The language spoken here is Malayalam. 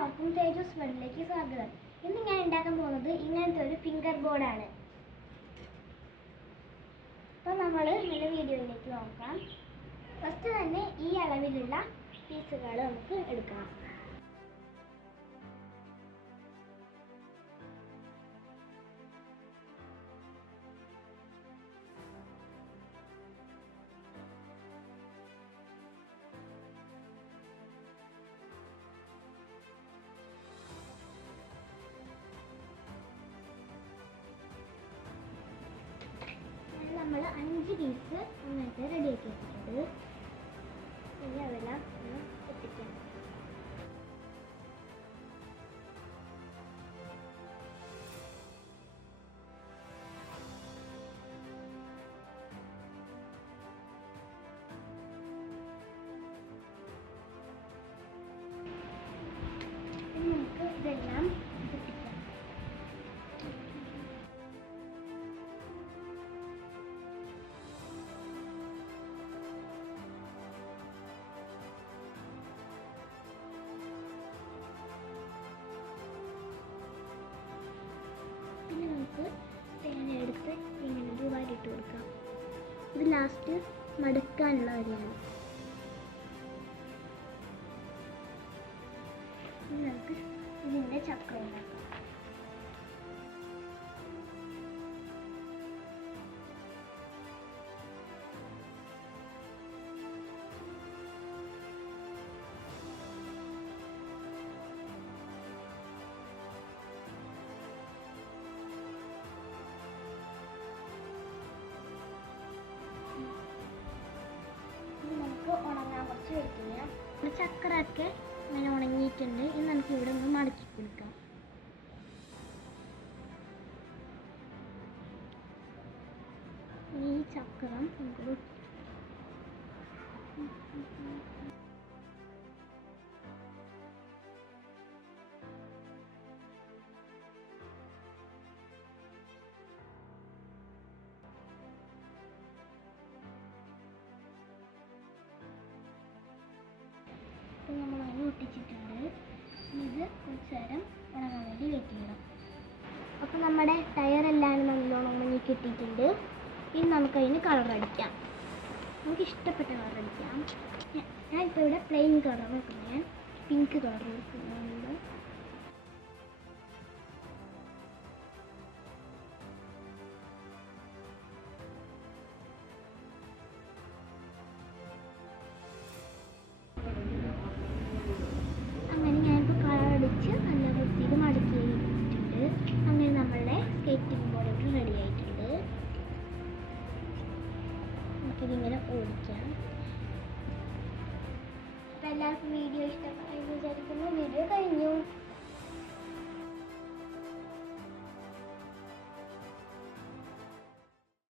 എല്ലാവർക്കും തേജസ് വേൾഡിലേക്ക് സ്വാഗതം. ഇന്ന് ഞാൻ ഉണ്ടാക്കാൻ പോകുന്നത് ഇങ്ങനത്തെ ഒരു ഫിംഗർ ബോർഡാണ്. അപ്പോൾ നമ്മൾ ഇന്നലെ വീഡിയോയിലേക്ക് നോക്കാം. ഫസ്റ്റ് തന്നെ ഈ അളവിലുള്ള പീസുകൾ നമുക്ക് എടുക്കാം. നമ്മൾ 5 പീസ് അങ്ങനത്തെ റെഡിയാക്കി വെച്ചിട്ടുണ്ട്. ഇനി അതെല്ലാം ഒന്ന് ഒട്ടിക്കാം. നമുക്ക് ഇതെല്ലാം ഒട്ടിക്കാം. പിന്നെ നമുക്ക് തേങ്ങ എടുത്ത് ഇങ്ങനെ രൂപമായിട്ട് കൊടുക്കാം. ഇത് ലാസ്റ്റ് മടക്കാനുള്ള വരിയാണ്. ഇനി നമുക്ക് ഇതിൻ്റെ ചക്രം ഉണ്ടാക്കാം. നമുക്ക് ഉണങ്ങാൻ കുറച്ച് വെയിറ്റ് ചെയ്യാം. ചക്രമൊക്കെ ഇങ്ങനെ ഉണങ്ങിയിട്ടുണ്ട്. ഇനി നമുക്ക് ഇവിടെ ഒന്ന് മടക്കി കൊടുക്കാം. ഈ ചക്രം നമുക്ക് നമ്മൾ അതിന് ഒട്ടിച്ചിട്ടുണ്ട്. ഇത് കുറച്ച് നേരം ഉണങ്ങാൻ വേണ്ടി വെയിറ്റ് ചെയ്യണം. അപ്പോൾ നമ്മുടെ ടയറെല്ലാം നല്ലോണം ഉണങ്ങി കിട്ടിയിട്ടുണ്ട്. ഇനി നമുക്കതിന് കളർ അടിക്കാം. നമുക്ക് ഇഷ്ടപ്പെട്ട കളർ അടിക്കാം. ഞാനിപ്പോൾ ഇവിടെ പ്ലെയിൻ കളർ വെക്കുന്നത്, ഞാൻ പിങ്ക് കളർ വെക്കുന്നുണ്ട്. നല്ല വൃത്തിയിൽ മടക്കി കഴിഞ്ഞിട്ടുണ്ട്. അങ്ങനെ നമ്മളുടെ സ്കേറ്റിംഗ് ബോർഡ് റെഡി ആയിട്ടുണ്ട്. നമുക്കിതിങ്ങനെ ഓടിക്കാം. അപ്പോൾ എല്ലാവർക്കും വീഡിയോ ഇഷ്ടമായി വിചാരിക്കുന്നു.